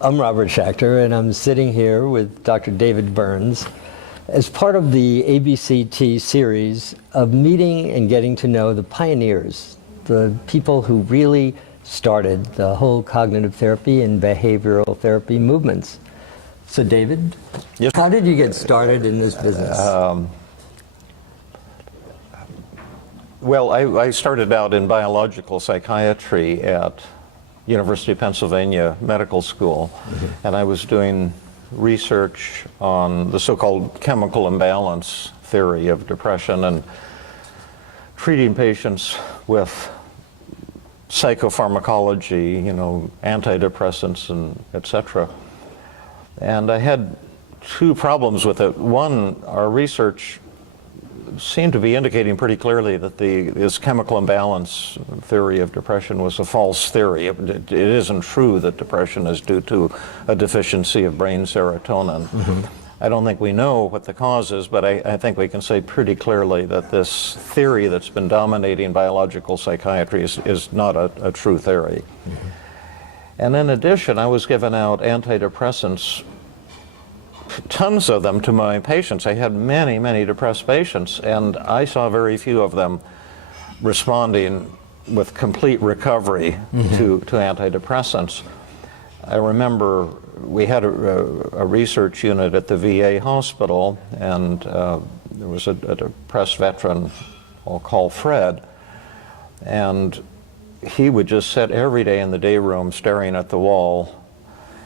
I'm Robert Schachter, and I'm sitting here with Dr. David Burns as part of the ABCT series of meeting and getting to know the pioneers, the people who really started the whole cognitive therapy and behavioral therapy movements. So David, yes. How did you get started in this business? Well, I started out in biological psychiatry at University of Pennsylvania Medical School, and I was doing research on the so-called chemical imbalance theory of depression and treating patients with psychopharmacology, antidepressants and etc. And I had two problems with it. One, our research seemed to be indicating pretty clearly that this chemical imbalance theory of depression was a false theory. It isn't true that depression is due to a deficiency of brain serotonin. I don't think we know what the cause is, but I think we can say pretty clearly that this theory that's been dominating biological psychiatry is not a true theory. And in addition, I was giving out antidepressants, tons of them, to my patients. I had many, many depressed patients, and I saw very few of them responding with complete recovery to antidepressants. I remember we had a research unit at the VA hospital, and there was a depressed veteran I'll call Fred, and he would just sit every day in the day room staring at the wall,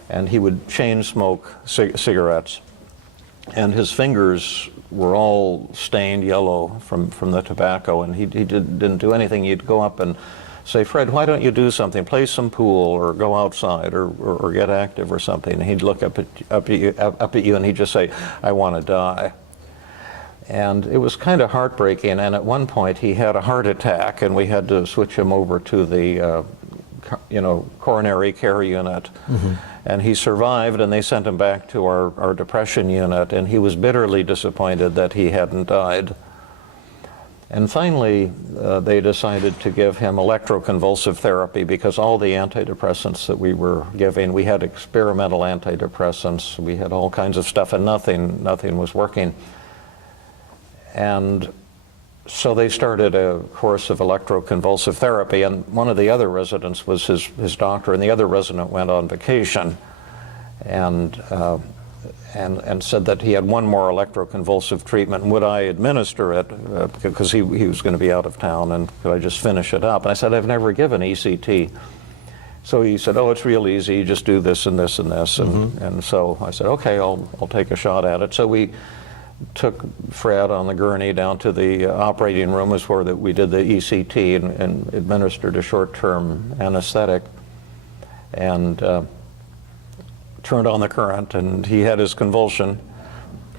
and he would chain smoke cigarettes, and his fingers were all stained yellow from the tobacco, and he didn't do anything. He'd go up and say, "Fred, why don't you do something? Play some pool or go outside or get active or something." And he'd look up at you and he'd just say, "I want to die." And it was kind of heartbreaking, and at one point he had a heart attack, and we had to switch him over to the coronary care unit. And he survived, and they sent him back to our depression unit, and he was bitterly disappointed that he hadn't died. And finally, they decided to give him electroconvulsive therapy, because all the antidepressants that we were giving, we had experimental antidepressants, we had all kinds of stuff, and nothing was working. And so they started a course of electroconvulsive therapy, and one of the other residents was his doctor, and the other resident went on vacation and said that he had one more electroconvulsive treatment, and would I administer it, because he was going to be out of town, and could I just finish it up? And I said, "I've never given ECT." So he said, "Oh, it's real easy, you just do this and this and this." And so I said, "Okay, I'll take a shot at it." So we took Fred on the gurney down to the operating room, is where we did the ECT, and administered a short-term anesthetic, and turned on the current, and he had his convulsion.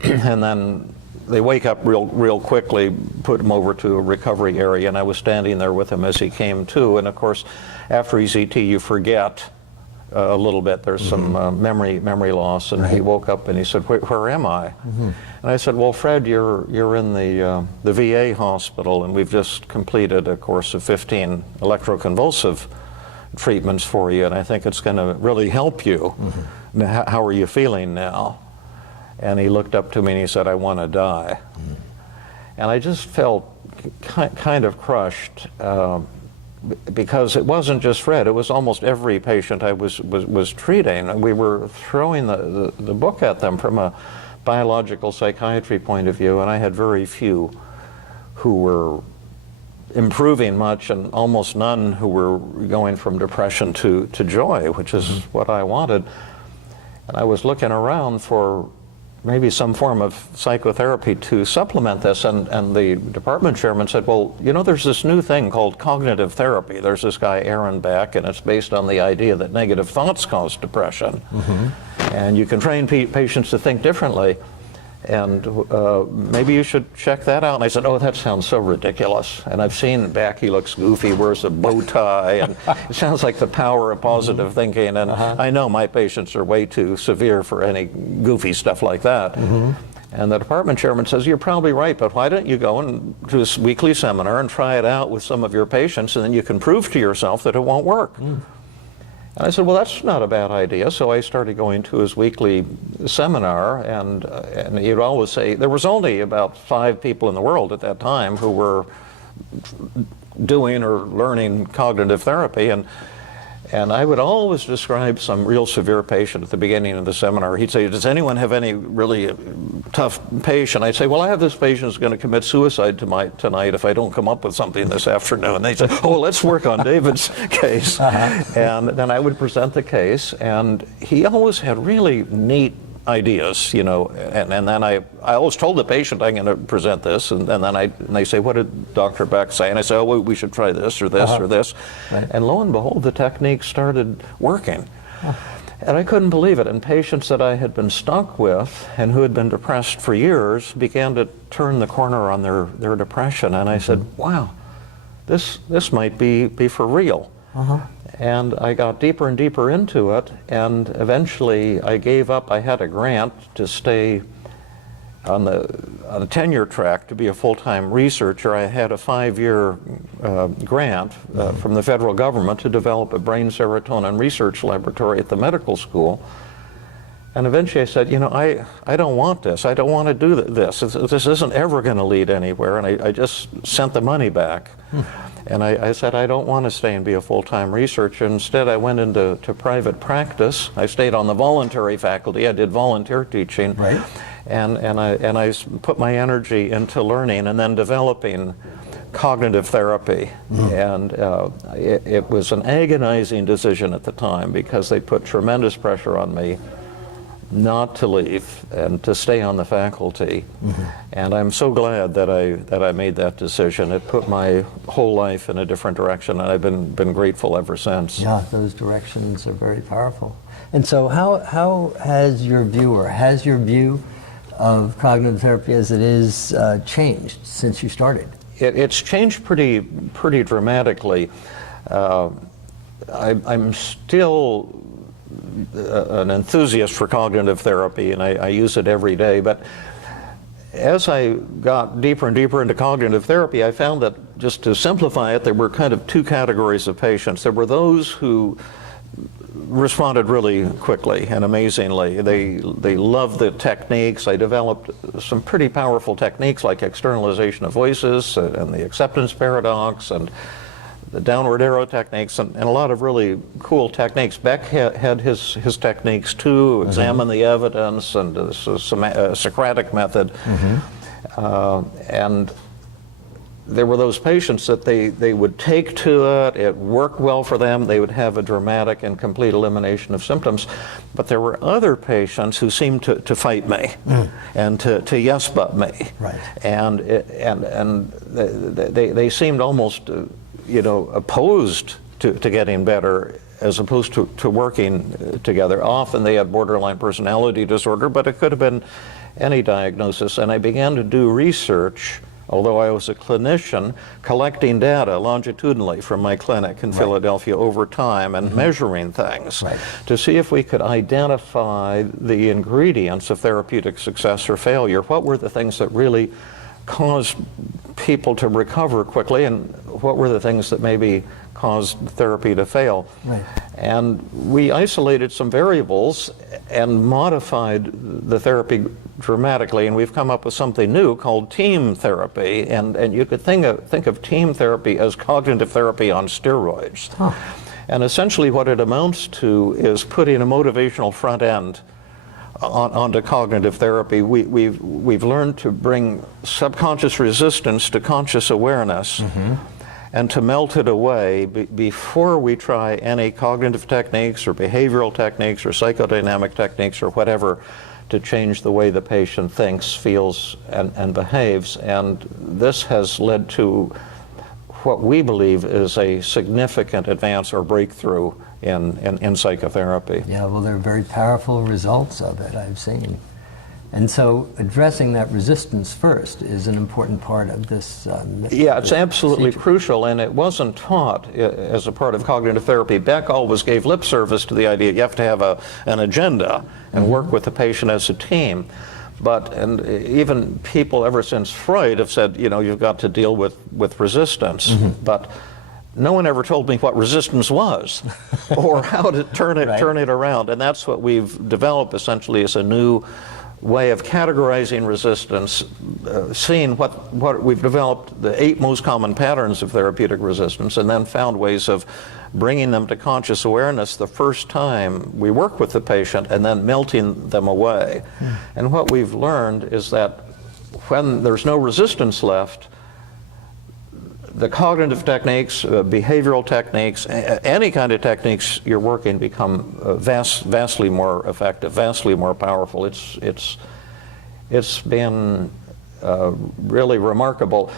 And then they wake up real quickly, put him over to a recovery area, and I was standing there with him as he came to. And of course, after ECT, you forget a little bit. There's some memory loss, and he woke up and he said, "Where am I?" And I said, "Well, Fred, you're in the VA hospital, and we've just completed a course of 15 electroconvulsive treatments for you, and I think it's going to really help you. How are you feeling now?" And he looked up to me and he said, "I want to die." And I just felt kind of crushed, because it wasn't just Fred, it was almost every patient I was treating. We were throwing the book at them from a biological psychiatry point of view, and I had very few who were improving much, and almost none who were going from depression to joy, which is what I wanted. And I was looking around for maybe some form of psychotherapy to supplement this, and the department chairman said, "Well, there's this new thing called cognitive therapy. There's this guy Aaron Beck, and it's based on the idea that negative thoughts cause depression, and you can train patients to think differently, and maybe you should check that out." And I said, "Oh, that sounds so ridiculous. And I've seen Beck, he looks goofy, wears a bow tie, and it sounds like the power of positive thinking, and I know my patients are way too severe for any goofy stuff like that." And the department chairman says, "You're probably right, but why don't you go and do this weekly seminar and try it out with some of your patients, and then you can prove to yourself that it won't work." And I said, well, that's not a bad idea. So I started going to his weekly seminar, and he'd always say, there was only about 5 people in the world at that time who were doing or learning cognitive therapy, and I would always describe some real severe patient at the beginning of the seminar. He'd say, does anyone have any really tough patient? I'd say, well, I have this patient who's going to commit suicide tonight if I don't come up with something this afternoon. And they'd say, oh, let's work on David's case. And then I would present the case, and he always had really neat ideas, you know, and then I always told the patient I'm going to present this, and then they say, what did Dr. Beck say? And I say, oh, we should try this or this or this. Right. And lo and behold, the technique started working. And I couldn't believe it. And patients that I had been stuck with and who had been depressed for years began to turn the corner on their depression. And I said, wow, this might be for real. And I got deeper and deeper into it, and eventually I gave up. I had a grant to stay on the tenure track to be a full-time researcher. I had a 5-year grant from the federal government to develop a brain serotonin research laboratory at the medical school. And eventually I said, you know, I don't want this. I don't want to do this. This isn't ever going to lead anywhere. And I just sent the money back. And I said, I don't want to stay and be a full-time researcher. Instead, I went into private practice. I stayed on the voluntary faculty. I did volunteer teaching. Right. And I put my energy into learning and then developing cognitive therapy. And it was an agonizing decision at the time because they put tremendous pressure on me not to leave and to stay on the faculty. And I'm so glad that I made that decision. It put my whole life in a different direction, and I've been grateful ever since. Yeah, those directions are very powerful. And so how has your view of cognitive therapy as it is changed since you started? It's changed pretty dramatically. I'm still an enthusiast for cognitive therapy, and I use it every day. But as I got deeper and deeper into cognitive therapy, I found that, just to simplify it, there were kind of 2 categories of patients. There were those who responded really quickly and amazingly. They loved the techniques. I developed some pretty powerful techniques like externalization of voices and the acceptance paradox and the downward arrow techniques, and a lot of really cool techniques. Beck had his techniques too, examine the evidence, and the Socratic method. And there were those patients that they would take to it worked well for them, they would have a dramatic and complete elimination of symptoms. But there were other patients who seemed to fight me and to yes but me. Right. And they seemed almost opposed to getting better as opposed to working together. Often they had borderline personality disorder, but it could have been any diagnosis. And I began to do research, although I was a clinician, collecting data longitudinally from my clinic in Philadelphia over time and measuring things to see if we could identify the ingredients of therapeutic success or failure. What were the things that really caused people to recover quickly, and what were the things that maybe caused therapy to fail? Right. And we isolated some variables and modified the therapy dramatically, and we've come up with something new called team therapy, and you could think of team therapy as cognitive therapy on steroids. And essentially what it amounts to is putting a motivational front end onto cognitive therapy. We've learned to bring subconscious resistance to conscious awareness and to melt it away before we try any cognitive techniques or behavioral techniques or psychodynamic techniques or whatever to change the way the patient thinks, feels, and behaves. And this has led to what we believe is a significant advance or breakthrough in psychotherapy. Yeah, well, there are very powerful results of it, I've seen. And so addressing that resistance first is an important part of this. Yeah, it's absolutely crucial, and it wasn't taught as a part of cognitive therapy. Beck always gave lip service to the idea you have to have an agenda and work with the patient as a team. And even people ever since Freud have said, you've got to deal with resistance. But no one ever told me what resistance was or how to turn it, Right. turn it around. And that's what we've developed essentially as a new way of categorizing resistance, seeing what we've developed the 8 most common patterns of therapeutic resistance, and then found ways of bringing them to conscious awareness the first time we work with the patient, and then melting them away. And what we've learned is that when there's no resistance left, the cognitive techniques, behavioral techniques, any kind of techniques you're working become vastly more effective, vastly more powerful. It's been really remarkable.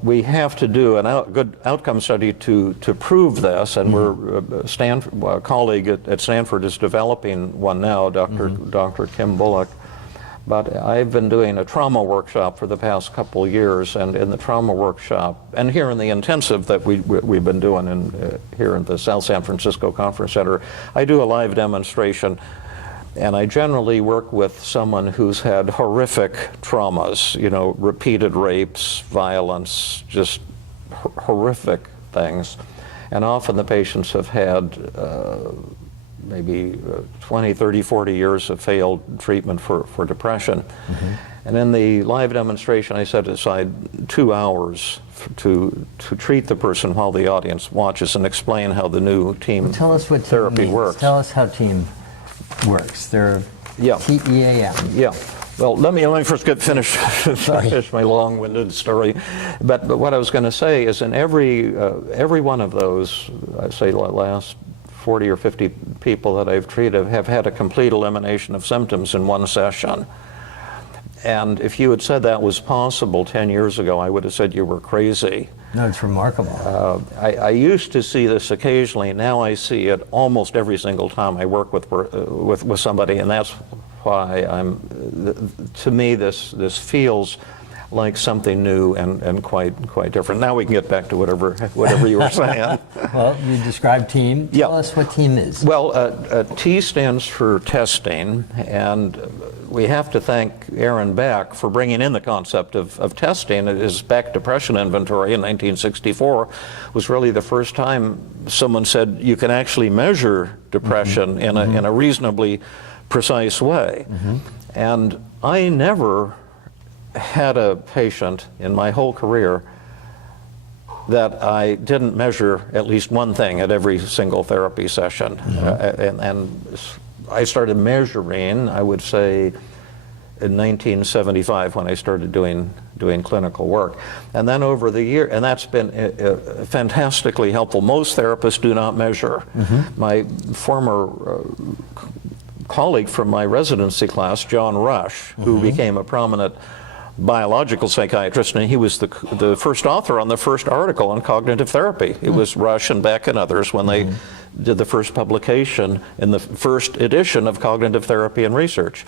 We have to do a good outcome study to prove this, and a colleague at Stanford is developing one now, Dr. Kim Bullock. But I've been doing a trauma workshop for the past couple of years, and in the trauma workshop, and here in the intensive that we've been doing here in the South San Francisco Conference Center, I do a live demonstration, and I generally work with someone who's had horrific traumas, you know, repeated rapes, violence, just horrific things. And often the patients have had maybe 20, 30, 40 years of failed treatment for depression. And in the live demonstration, I set aside 2 hours to treat the person while the audience watches and explain how the new team Tell us what team therapy means. works. Tell us how team works. They're Yeah. TEAM. Yeah. Well, let me first finish my long-winded story. But what I was going to say is in every one of those, I'd say the last 40 or 50 people that I've treated have had a complete elimination of symptoms in one session. And if you had said that was possible 10 years ago, I would have said you were crazy. No, it's remarkable. I used to see this occasionally. Now I see it almost every single time I work with somebody, and that's why to me this feels like something new and quite different. Now we can get back to whatever you were saying. Well, you described team. Tell us what team is. Well, T stands for testing, and we have to thank Aaron Beck for bringing in the concept of testing. His Beck Depression Inventory in 1964 was really the first time someone said you can actually measure depression in a reasonably precise way. And I never had a patient in my whole career that I didn't measure at least one thing at every single therapy session. And I started measuring, I would say, in 1975 when I started doing clinical work. And then over the year, and that's been fantastically helpful. Most therapists do not measure. My former colleague from my residency class, John Rush, who became a prominent biological psychiatrist, and he was the first author on the first article on cognitive therapy. It was Rush and Beck and others when they did the first publication in the first edition of Cognitive Therapy and Research.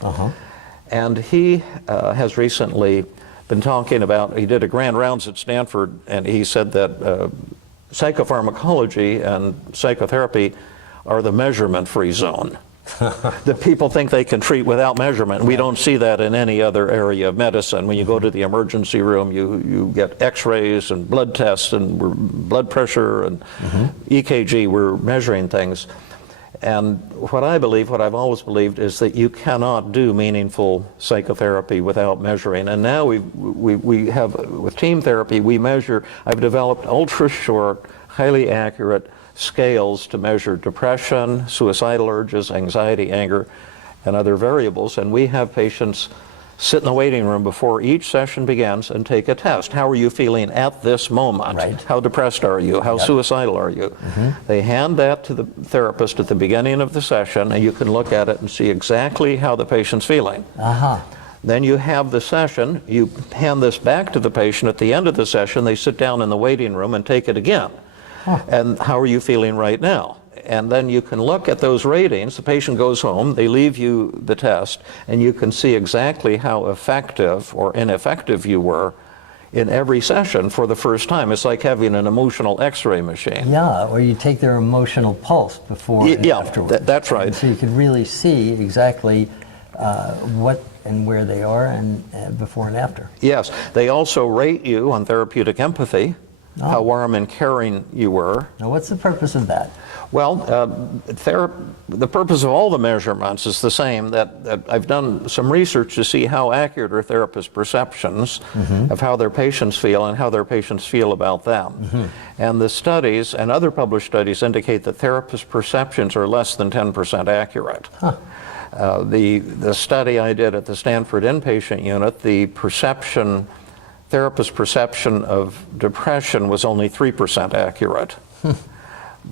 And he has recently been talking about, he did a grand rounds at Stanford, and he said that psychopharmacology and psychotherapy are the measurement-free zone. That people think they can treat without measurement. We don't see that in any other area of medicine. When you go to the emergency room, you get x-rays and blood tests and blood pressure and EKG. We're measuring things. And what I've always believed is that you cannot do meaningful psychotherapy without measuring. And now we have, with team therapy, we measure. I've developed ultra-short, highly accurate scales to measure depression, suicidal urges, anxiety, anger, and other variables. And we have patients sit in the waiting room before each session begins and take a test. How are you feeling at this moment? Right. How depressed are you? How suicidal are you? They hand that to the therapist at the beginning of the session, and you can look at it and see exactly how the patient's feeling. Then you have the session, you hand this back to the patient at the end of the session, they sit down in the waiting room and take it again. And how are you feeling right now? And then you can look at those ratings. The patient goes home, they leave you the test, and you can see exactly how effective or ineffective you were in every session for the first time. It's like having an emotional x-ray machine. Yeah, or you take their emotional pulse before and afterwards. That's right. And so you can really see exactly what and where they are and before and after. Yes, they also rate you on therapeutic empathy. how warm and caring you were. Now, what's the purpose of that? Well, the purpose of all the measurements is the same, that I've done some research to see how accurate are therapists' perceptions of how their patients feel and how their patients feel about them. And the studies and other published studies indicate that therapists' perceptions are less than 10% accurate. The study I did at the Stanford inpatient unit, the therapist perception of depression was only 3% accurate.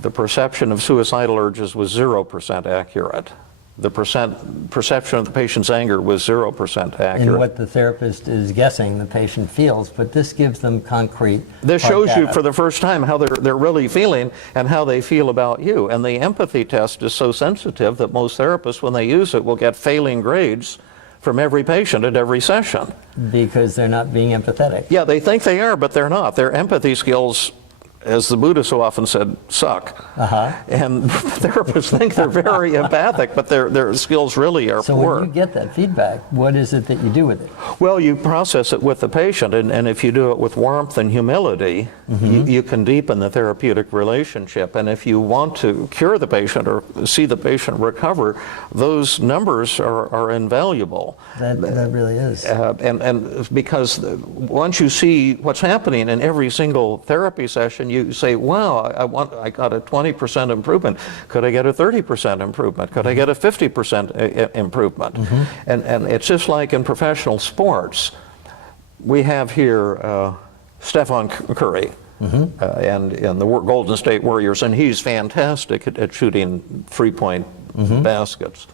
The perception of suicidal urges was 0% accurate. The perception of the patient's anger was 0% accurate. And what the therapist is guessing the patient feels, but this gives them concrete. This shows you for the first time how they're really feeling and how they feel about you. And the empathy test is so sensitive that most therapists, when they use it, will get failing grades from every patient at every session. Because they're not being empathetic. Yeah, they think they are, but they're not. Their empathy skills, as the Buddha so often said, suck. And therapists think they're very empathic, but their skills really are poor. So when you get that feedback, what is it that you do with it? Well, you process it with the patient, and if you do it with warmth and humility, you can deepen the therapeutic relationship. And if you want to cure the patient or see the patient recover, those numbers are invaluable. That really is. And because once you see what's happening in every single therapy session, you say, wow, I got a 20% improvement. Could I get a 30% improvement? Could I get a 50% improvement? And it's just like in professional sports. We have here Stephen Curry and the Golden State Warriors, and he's fantastic at shooting three-point baskets.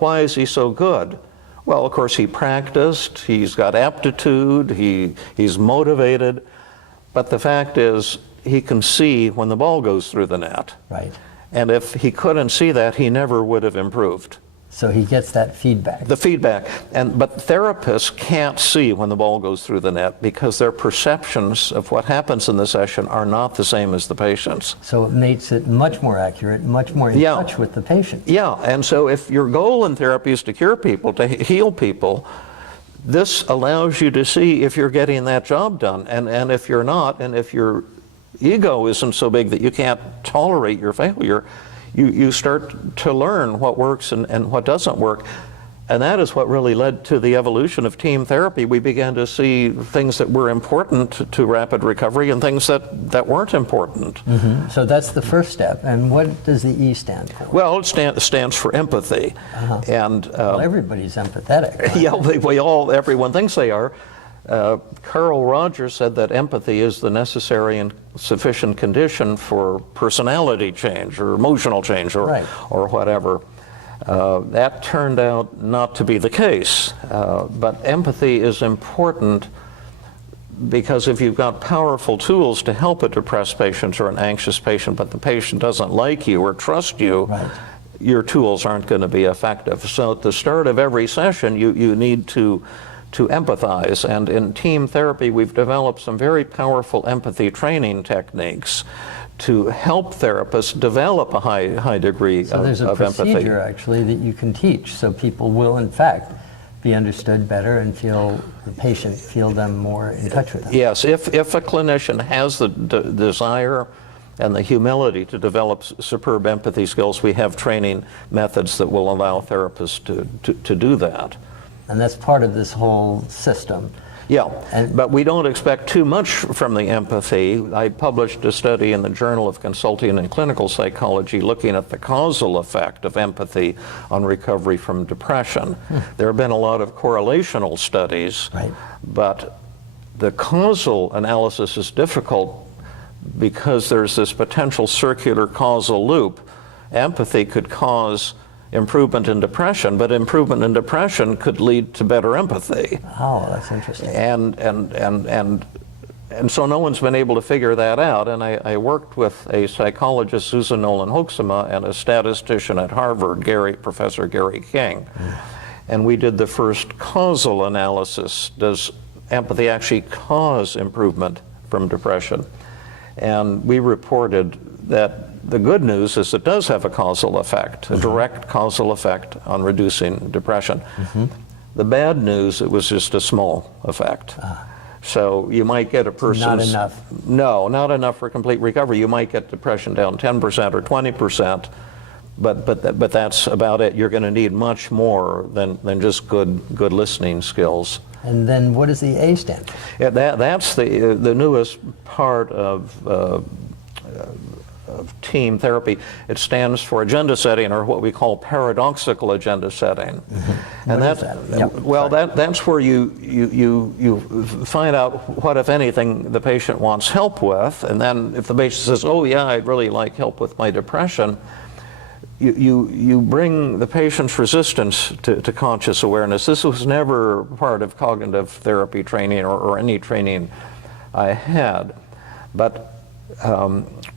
Why is he so good? Well, of course, he practiced, he's got aptitude, he's motivated, but the fact is, he can see when the ball goes through the net. Right. And if he couldn't see that, he never would have improved. So he gets that feedback. The feedback. But therapists can't see when the ball goes through the net because their perceptions of what happens in the session are not the same as the patient's. So it makes it much more accurate, much more in touch with the patient. Yeah, and so if your goal in therapy is to cure people, to heal people, this allows you to see if you're getting that job done. And if you're not, and if your ego isn't so big that you can't tolerate your failure, you start to learn what works and what doesn't work. And that is what really led to the evolution of team therapy. We began to see things that were important to rapid recovery and things that weren't important. So that's the first step. And what does the E stand for? Well, it stands for empathy. And well, everybody's empathetic. Right? Yeah, everyone thinks they are. Carl Rogers said that empathy is the necessary and sufficient condition for personality change or emotional change or whatever. That turned out not to be the case, but empathy is important because if you've got powerful tools to help a depressed patient or an anxious patient, but the patient doesn't like you or trust you, your tools aren't going to be effective. So at the start of every session, you need to empathize. And in team therapy, we've developed some very powerful empathy training techniques to help therapists develop a high degree of empathy. So there's a procedure actually that you can teach, so people will in fact be understood better and feel the patient feel them more in touch with them. Yes, if a clinician has the desire and the humility to develop superb empathy skills, we have training methods that will allow therapists to do that. And that's part of this whole system. Yeah, but we don't expect too much from the empathy. I published a study in the Journal of Consulting and Clinical Psychology looking at the causal effect of empathy on recovery from depression. There have been a lot of correlational studies, but the causal analysis is difficult because there's this potential circular causal loop. Empathy could cause improvement in depression, but improvement in depression could lead to better empathy. Oh, that's interesting. And so no one's been able to figure that out. And I worked with a psychologist, Susan Nolan Hoeksema, and a statistician at Harvard, Professor Gary King. And we did the first causal analysis. Does empathy actually cause improvement from depression? And we reported that the good news is it does have a causal effect, a direct causal effect on reducing depression. The bad news, it was just a small effect. So you might get a person's... Not enough. No, not enough for complete recovery. You might get depression down 10% or 20%, but that's about it. You're going to need much more than just good listening skills. And then what does the A stand for? Yeah, that's the newest part of team therapy. It stands for agenda setting, or what we call paradoxical agenda setting. Mm-hmm. And what is that? Yep. Well, that's where you find out what, if anything, the patient wants help with, and then if the patient says, "Oh yeah, I'd really like help with my depression," you bring the patient's resistance to conscious awareness. This was never part of cognitive therapy training or any training I had, but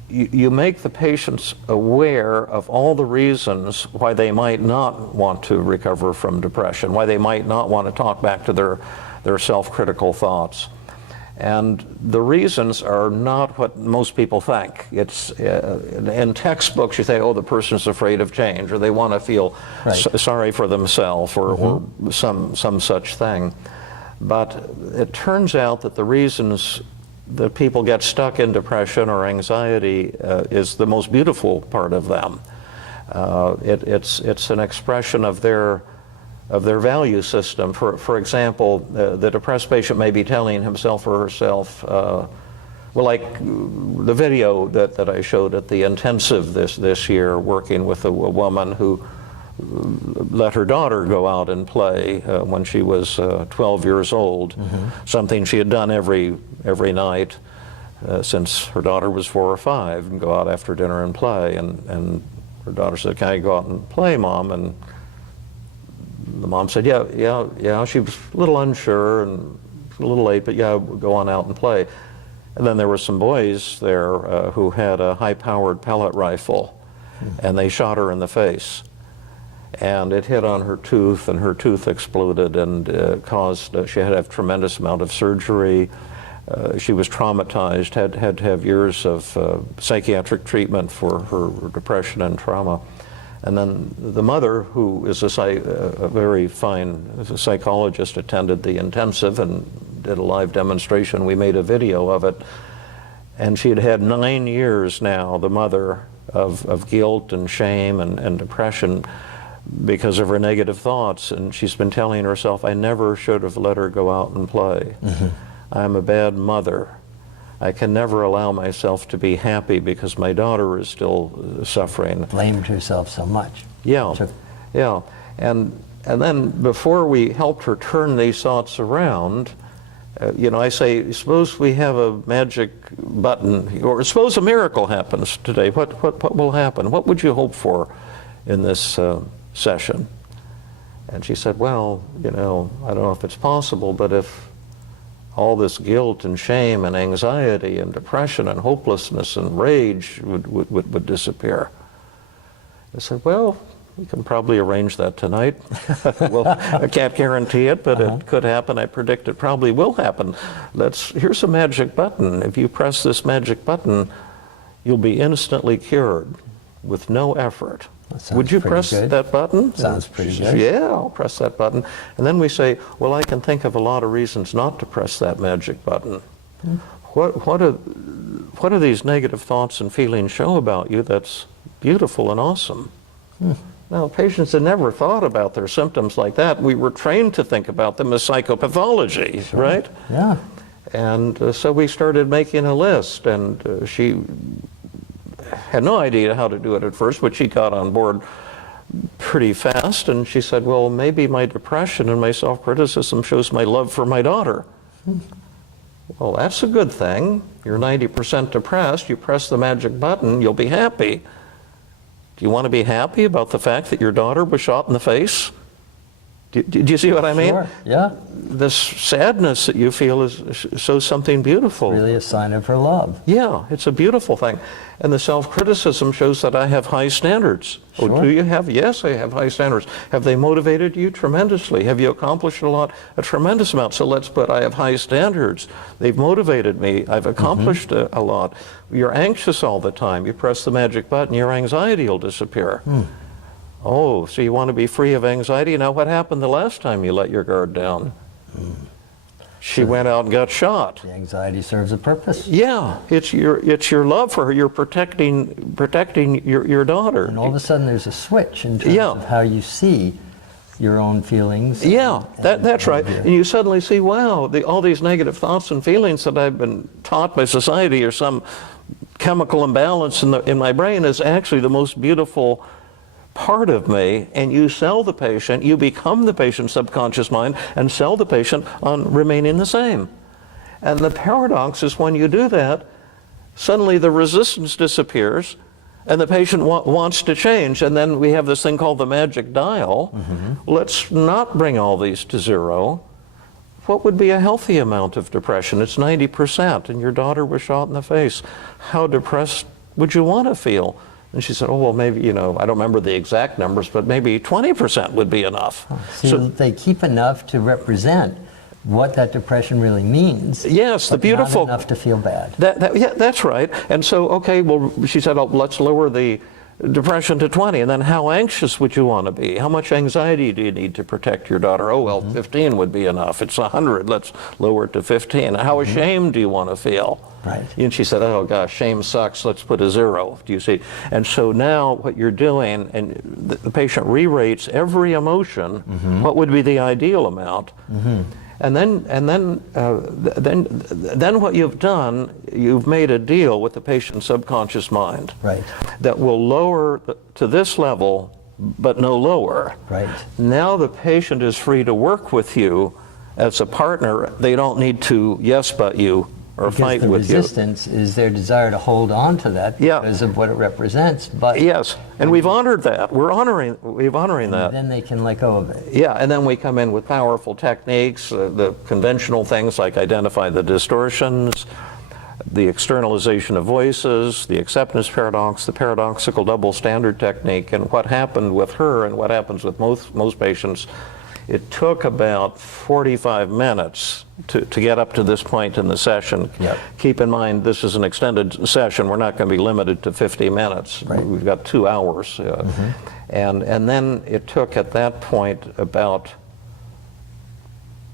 you make the patients aware of all the reasons why they might not want to recover from depression, why they might not want to talk back to their self-critical thoughts. And the reasons are not what most people think. It's in textbooks you say, oh, the person's afraid of change, or they want to feel sorry for themselves, or some such thing. But it turns out that the reasons that people get stuck in depression or anxiety is the most beautiful part of them. It's an expression of their value system. For example, the depressed patient may be telling himself or herself, well, like the video that I showed at the intensive this year, working with a woman who let her daughter go out and play when she was 12 years old, something she had done every night since her daughter was 4 or 5, and go out after dinner and play. And her daughter said, "Can I go out and play, Mom?" And the mom said, yeah. She was a little unsure and a little late, but yeah, go on out and play. And then there were some boys there who had a high-powered pellet rifle, and they shot her in the face. And it hit on her tooth, and her tooth exploded, and caused, she had to have a tremendous amount of surgery. She was traumatized, had to have years of psychiatric treatment for her depression and trauma. And then the mother, who is a very fine psychologist, attended the intensive and did a live demonstration. We made a video of it. And she had had 9 years now, the mother, of guilt and shame and depression because of her negative thoughts. And she's been telling herself, I never should have let her go out and play. I'm a bad mother. I can never allow myself to be happy because my daughter is still suffering. Blamed herself so much. Yeah, yeah. And then before we helped her turn these thoughts around, I say, suppose we have a magic button, or suppose a miracle happens today. What will happen? What would you hope for in this session? And she said, well, I don't know if it's possible, but if all this guilt and shame and anxiety and depression and hopelessness and rage would disappear. I said, well, we can probably arrange that tonight. Well, I can't guarantee it, but it could happen. I predict it probably will happen. Here's a magic button. If you press this magic button, you'll be instantly cured with no effort. Would you press that button? Sounds pretty good. Yeah, I'll press that button. And then we say, well, I can think of a lot of reasons not to press that magic button. What do these negative thoughts and feelings show about you that's beautiful and awesome? Now, patients had never thought about their symptoms like that. We were trained to think about them as psychopathology, right? Yeah. And so we started making a list, and she had no idea how to do it at first, but she got on board pretty fast, and she said, well, maybe my depression and my self-criticism shows my love for my daughter. Well, that's a good thing. You're 90% depressed, you press the magic button, you'll be happy. Do you want to be happy about the fact that your daughter was shot in the face? Do you see what I mean? Sure, yeah. This sadness that you feel shows something beautiful. Really a sign of her love. Yeah, it's a beautiful thing. And the self-criticism shows that I have high standards. Sure. Oh, do you have? Yes, I have high standards. Have they motivated you? Tremendously. Have you accomplished a lot? A tremendous amount. So let's put, I have high standards. They've motivated me. I've accomplished a lot. You're anxious all the time. You press the magic button, your anxiety will disappear. Oh, so you want to be free of anxiety? Now, what happened the last time you let your guard down? She went out and got shot. The anxiety serves a purpose. Yeah, it's your love for her. You're protecting your daughter. And all of a sudden there's a switch in terms Yeah. of how you see your own feelings. Yeah, that's right. And you suddenly see, wow, all these negative thoughts and feelings that I've been taught by society or some chemical imbalance in my brain is actually the most beautiful part of me. And you sell the patient, you become the patient's subconscious mind and sell the patient on remaining the same. And the paradox is when you do that, suddenly the resistance disappears and the patient wants to change. And then we have this thing called the magic dial. Let's not bring all these to zero. What would be a healthy amount of depression? It's 90%, and your daughter was shot in the face. How depressed would you want to feel? And she said, oh, well, maybe, I don't remember the exact numbers, but maybe 20% would be enough. So they keep enough to represent what that depression really means. Yes, the beautiful. Not enough to feel bad. Yeah, that's right. And so, okay, well, she said, oh, let's lower the depression to 20. And then how anxious would you want to be? How much anxiety do you need to protect your daughter? Oh, well, 15 would be enough. It's 100. Let's lower it to 15. How ashamed do you want to feel? Right. And she said, oh, gosh, shame sucks. Let's put a 0. Do you see? And so now what you're doing, and the patient re-rates every emotion, what would be the ideal amount? And then what you've done, you've made a deal with the patient's subconscious mind. Right. That will lower to this level, but no lower. Right. Now the patient is free to work with you as a partner. They don't need to yes but you or Because fight the with you. resistance is their desire to hold on to that because of what it represents. But Yes, and we've honored that. We're honoring that. then they can let go of it. Yeah, and then we come in with powerful techniques, the conventional things like identify the distortions, the externalization of voices, the acceptance paradox, the paradoxical double standard technique. And what happened with her and what happens with most patients, it took about 45 minutes to get up to this point in the session. Yep. Keep in mind, this is an extended session. We're not going to be limited to 50 minutes. Right. We've got 2 hours. And then it took at that point about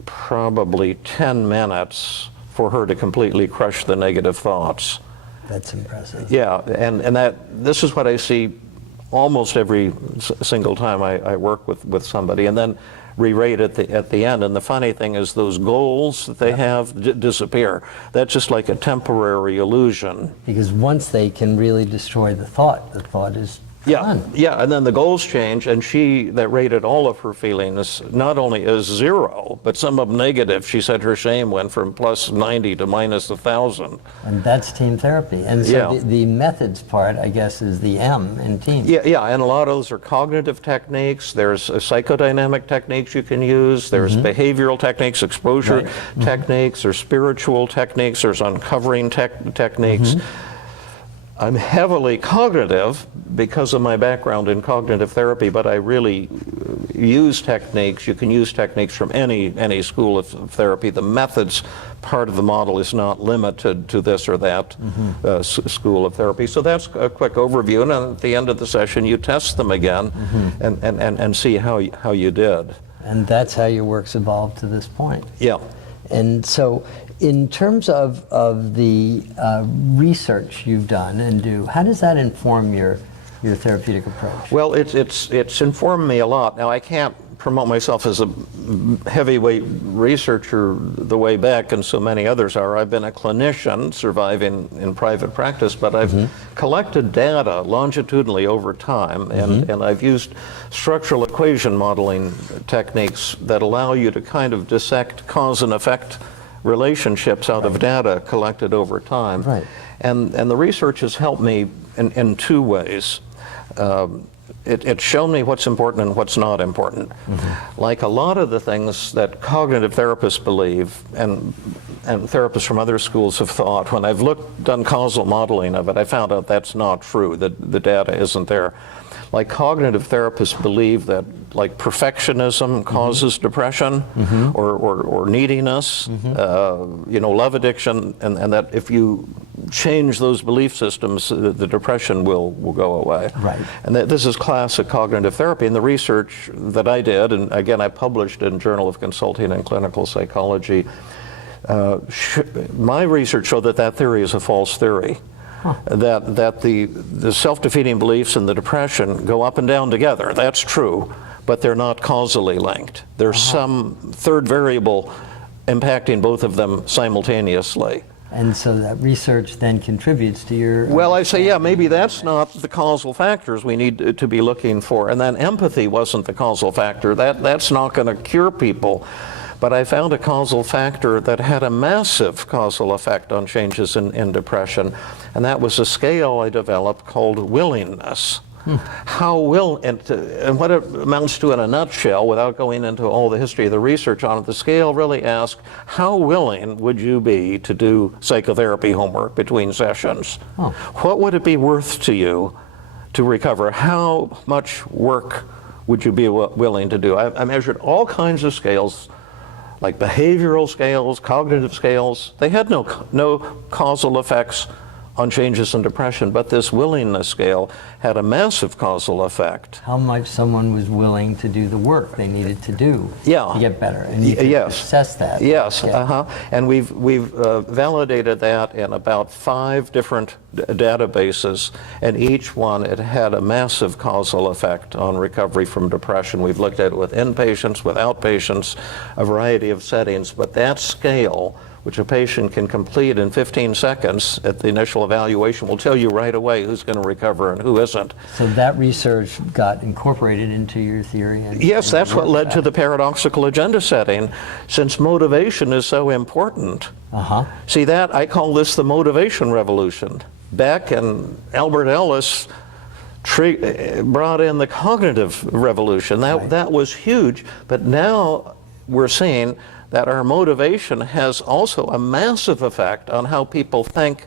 probably 10 minutes for her to completely crush the negative thoughts. That's impressive. Yeah, and this is what I see almost every single time I work with somebody, and then re-rate at the end. And the funny thing is those goals that they have disappear. That's just like a temporary illusion. Because once they can really destroy the thought is gone. Yeah, and then the goals change, and she that rated all of her feelings not only is 0, but some of them negative. She said her shame went from plus 90 to minus 1,000. And that's team therapy. And so the methods part, I guess, is the M in team. Yeah, and a lot of those are cognitive techniques. There's psychodynamic techniques you can use. There's behavioral techniques, exposure techniques. There's spiritual techniques. There's uncovering techniques. I'm heavily cognitive because of my background in cognitive therapy, but I really use techniques. You can use techniques from any school of therapy. The methods part of the model is not limited to this or that school of therapy. So that's a quick overview, and at the end of the session you test them again and see how you did. And that's how your work's evolved to this point. Yeah. And so in terms of the research you've done and do, how does that inform your therapeutic approach? Well, it's informed me a lot. Now, I can't promote myself as a heavyweight researcher the way back, and so many others are. I've been a clinician surviving in private practice, but I've collected data longitudinally over time, and I've used structural equation modeling techniques that allow you to kind of dissect cause and effect relationships out of data collected over time. Right. And the research has helped me in 2 ways. It's shown me what's important and what's not important. Like a lot of the things that cognitive therapists believe and therapists from other schools have thought, when I've done causal modeling of it, I found out that's not true, that the data isn't there. Like cognitive therapists believe that like perfectionism causes depression or neediness, love addiction, and that if you change those belief systems, the depression will go away. Right. And this is classic cognitive therapy. And the research that I did, and again I published in Journal of Consulting and Clinical Psychology, My research showed that that theory is a false theory. Huh. That the self-defeating beliefs and the depression go up and down together. That's true, but they're not causally linked. There's some third variable impacting both of them simultaneously. And so that research then contributes to your... Well, I say, yeah, maybe that's not the causal factors we need to be looking for. And then empathy wasn't the causal factor. That's not going to cure people. But I found a causal factor that had a massive causal effect on changes in depression. And that was a scale I developed called willingness. How and what it amounts to in a nutshell, without going into all the history of the research on it, the scale really asked, how willing would you be to do psychotherapy homework between sessions? Oh. What would it be worth to you to recover? How much work would you be willing to do? I measured all kinds of scales, like behavioral scales, cognitive scales. They had no causal effects on changes in depression, but this willingness scale had a massive causal effect. How much someone was willing to do the work they needed to do to get better, and you could assess that. Yes, and we've validated that in about 5 different databases, and each one, it had a massive causal effect on recovery from depression. We've looked at it with inpatients, with outpatients, a variety of settings, but that scale, which a patient can complete in 15 seconds at the initial evaluation, will tell you right away who's going to recover and who isn't. So that research got incorporated into your theory? Yes, that's what led to the paradoxical agenda setting, since motivation is so important. See, that I call this the motivation revolution. Beck and Albert Ellis brought in the cognitive revolution. That was huge, but now we're seeing that our motivation has also a massive effect on how people think,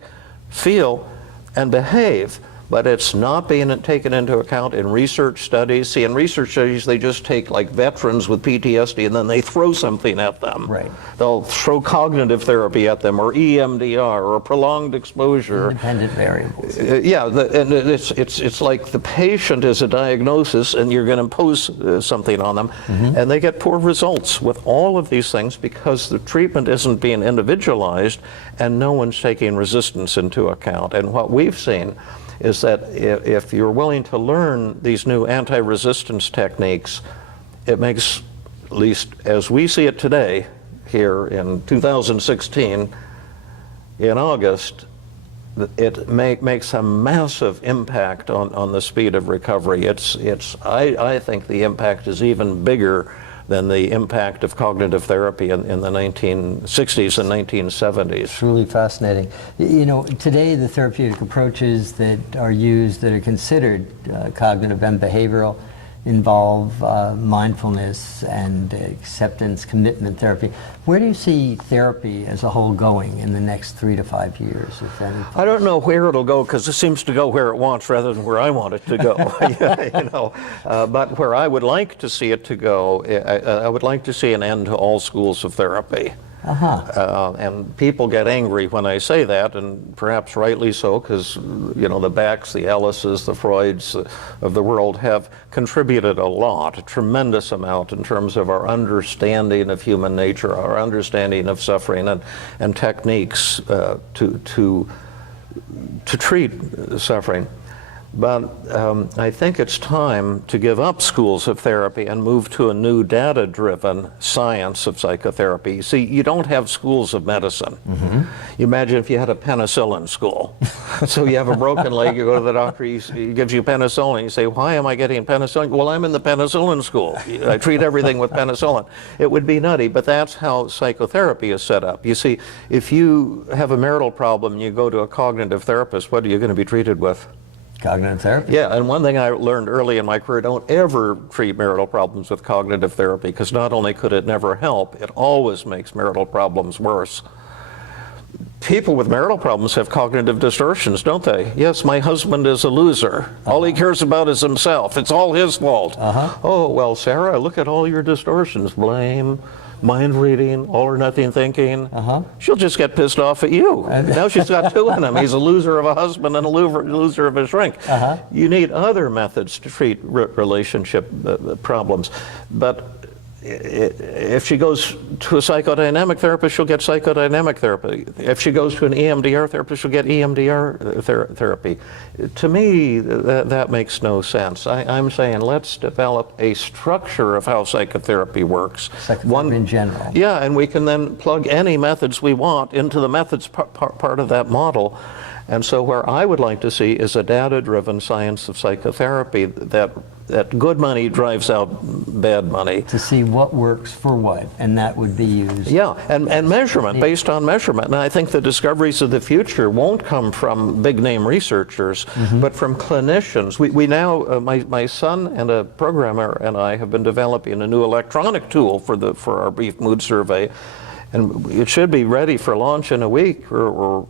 feel, and behave. But it's not being taken into account in research studies. See, in research studies, they just take like veterans with PTSD and then they throw something at them. Right. They'll throw cognitive therapy at them, or EMDR, or prolonged exposure. Independent variables. And it's like the patient is a diagnosis and you're going to impose something on them. And they get poor results with all of these things because the treatment isn't being individualized and no one's taking resistance into account. And what we've seen is that if you're willing to learn these new anti-resistance techniques, it makes, at least as we see it today, here in 2016, in August, it makes a massive impact on the speed of recovery. I think the impact is even bigger than the impact of cognitive therapy in the 1960s and 1970s. Truly fascinating. You know, today the therapeutic approaches that are used, that are considered cognitive and behavioral, involve mindfulness and acceptance, commitment therapy. Where do you see therapy as a whole going in the next 3 to 5 years, if anything? I don't know where it'll go, because it seems to go where it wants rather than where I want it to go. You know, but where I would like to see it to go, I would like to see an end to all schools of therapy. And people get angry when I say that, and perhaps rightly so, because you know, the Becks, the Ellises, the Freuds of the world have contributed a lot, a tremendous amount, in terms of our understanding of human nature, our understanding of suffering, and techniques to treat suffering. But I think it's time to give up schools of therapy and move to a new data-driven science of psychotherapy. See, you don't have schools of medicine. You imagine if you had a penicillin school. So you have a broken leg, you go to the doctor, he gives you penicillin. You say, why am I getting penicillin? Well, I'm in the penicillin school. I treat everything with penicillin. It would be nutty, but that's how psychotherapy is set up. You see, if you have a marital problem and you go to a cognitive therapist, what are you going to be treated with? Cognitive therapy? Yeah, and one thing I learned early in my career, don't ever treat marital problems with cognitive therapy, because not only could it never help, it always makes marital problems worse. People with marital problems have cognitive distortions, don't they? Yes, my husband is a loser. All he cares about is himself. It's all his fault. Oh, well, Sarah, look at all your distortions. Blame, mind reading, all or nothing thinking. She'll just get pissed off at you. Now she's got 2 in him. He's a loser of a husband and a loser of a shrink. You need other methods to treat relationship problems. But if she goes to a psychodynamic therapist, she'll get psychodynamic therapy. If she goes to an EMDR therapist, she'll get EMDR therapy. To me, that makes no sense. I'm saying let's develop a structure of how psychotherapy works. Psychotherapy in general. Yeah, and we can then plug any methods we want into the methods part of that model. And so where I would like to see is a data-driven science of psychotherapy that good money drives out bad money. To see what works for what, and that would be used. Yeah, and measurement, based on measurement. And I think the discoveries of the future won't come from big-name researchers, but from clinicians. We now, my son and a programmer and I have been developing a new electronic tool for our brief mood survey. And it should be ready for launch in a week or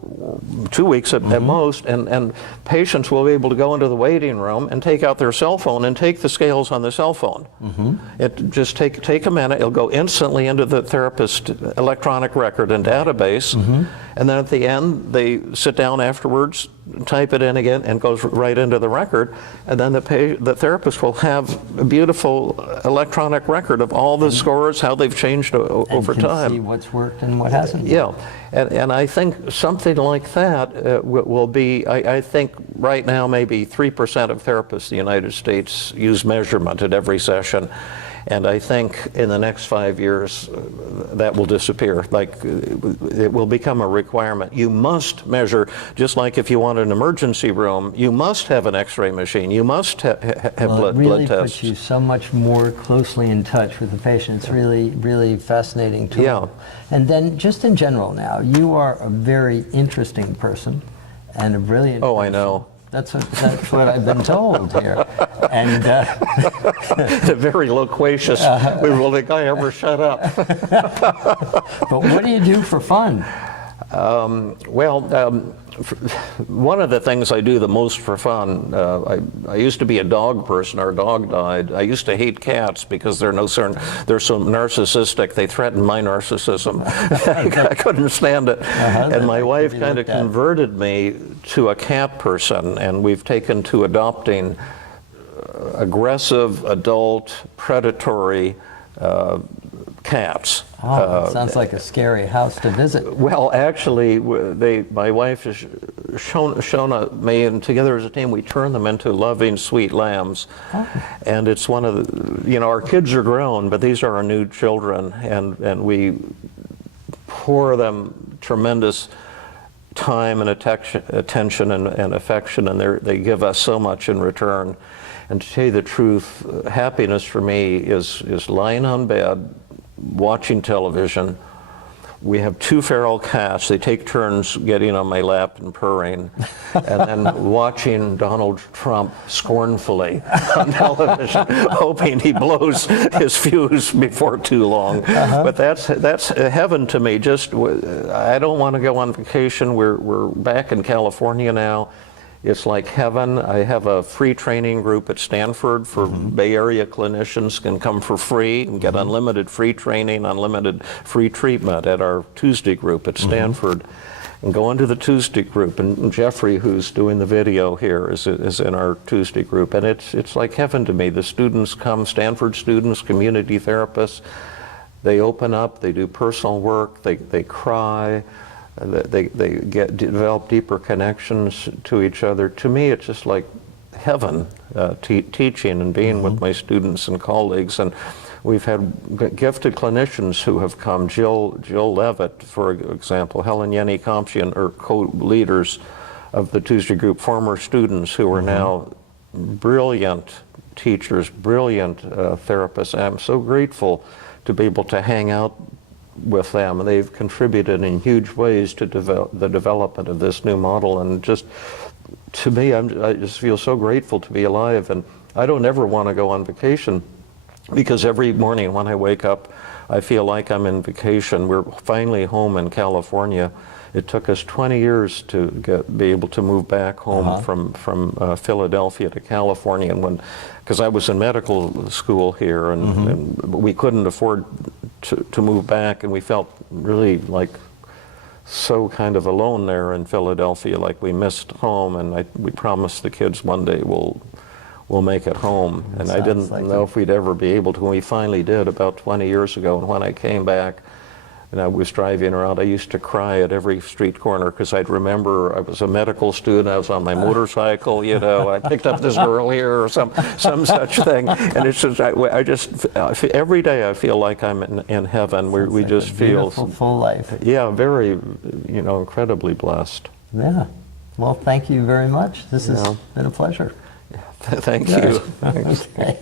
2 weeks at most, and patients will be able to go into the waiting room and take out their cell phone and take the scales on the cell phone. It just take a minute, it'll go instantly into the therapist's electronic record and database, and then at the end they sit down afterwards, type it in again, and goes right into the record, and then the therapist will have a beautiful electronic record of all the scores, how they've changed over time. See what's worked and what hasn't. Yeah, and I think something like that will be, I think right now maybe 3% of therapists in the United States use measurement at every session. And I think in the next 5 years, that will disappear. Like, it will become a requirement. You must measure, just like if you want an emergency room, you must have an x-ray machine. You must have blood tests. It really puts you so much more closely in touch with the patient. It's really, really fascinating tool. Yeah. And then just in general now, you are a very interesting person and a brilliant person. I know. That's what I've been told here. And They're very loquacious. Will the guy ever shut up? But what do you do for fun? One of the things I do the most for fun, I used to be a dog person. Our dog died. I used to hate cats because they're so narcissistic. They threaten my narcissism. I couldn't stand it. And my wife kind of converted me to a cat person, and we've taken to adopting aggressive, adult, predatory cats. Sounds like a scary house to visit. Well, actually, my wife has shown me, and together as a team, we turn them into loving, sweet lambs. And it's one of the, our kids are grown, but these are our new children, and we pour them tremendous time and attention and affection, and they give us so much in return. And to tell you the truth, happiness for me is lying on bed, watching television. We have 2 feral cats. They take turns getting on my lap and purring, and then watching Donald Trump scornfully on television, hoping he blows his fuse before too long. But that's heaven to me. I don't want to go on vacation. We're back in California now. It's like heaven. I have a free training group at Stanford for Bay Area clinicians, can come for free and get unlimited free training, unlimited free treatment at our Tuesday group at Stanford. And go into the Tuesday group, and Jeffrey, who's doing the video here, is in our Tuesday group. And it's like heaven to me. The students come, Stanford students, community therapists, they open up, they do personal work, they cry. They develop deeper connections to each other. To me, it's just like heaven, teaching and being with my students and colleagues. And we've had gifted clinicians who have come. Jill Levitt, for example, Helen Yenny Kompshian are co-leaders of the Tuesday group, former students who are now brilliant teachers, brilliant therapists. And I'm so grateful to be able to hang out with them. They've contributed in huge ways to the development of this new model, and just to me, I just feel so grateful to be alive. And I don't ever want to go on vacation, because every morning when I wake up, I feel like I'm in vacation. We're finally home in California. It took us 20 years to be able to move back home from Philadelphia to California, and because I was in medical school here, and we couldn't afford to move back, and we felt really like so kind of alone there in Philadelphia, like we missed home. And we promised the kids one day we'll we'll make it home. And I didn't know if we'd ever be able to. When we finally did about 20 years ago, and when I came back and I was driving around, I used to cry at every street corner because I'd remember I was a medical student, I was on my motorcycle, you know, I picked up this girl here or some such thing. And it's just, I just, every day I feel like I'm in heaven. We just feel... Beautiful, full life. Yeah, very, you know, incredibly blessed. Yeah. Well, thank you very much. This has been a pleasure. Thank you. Okay.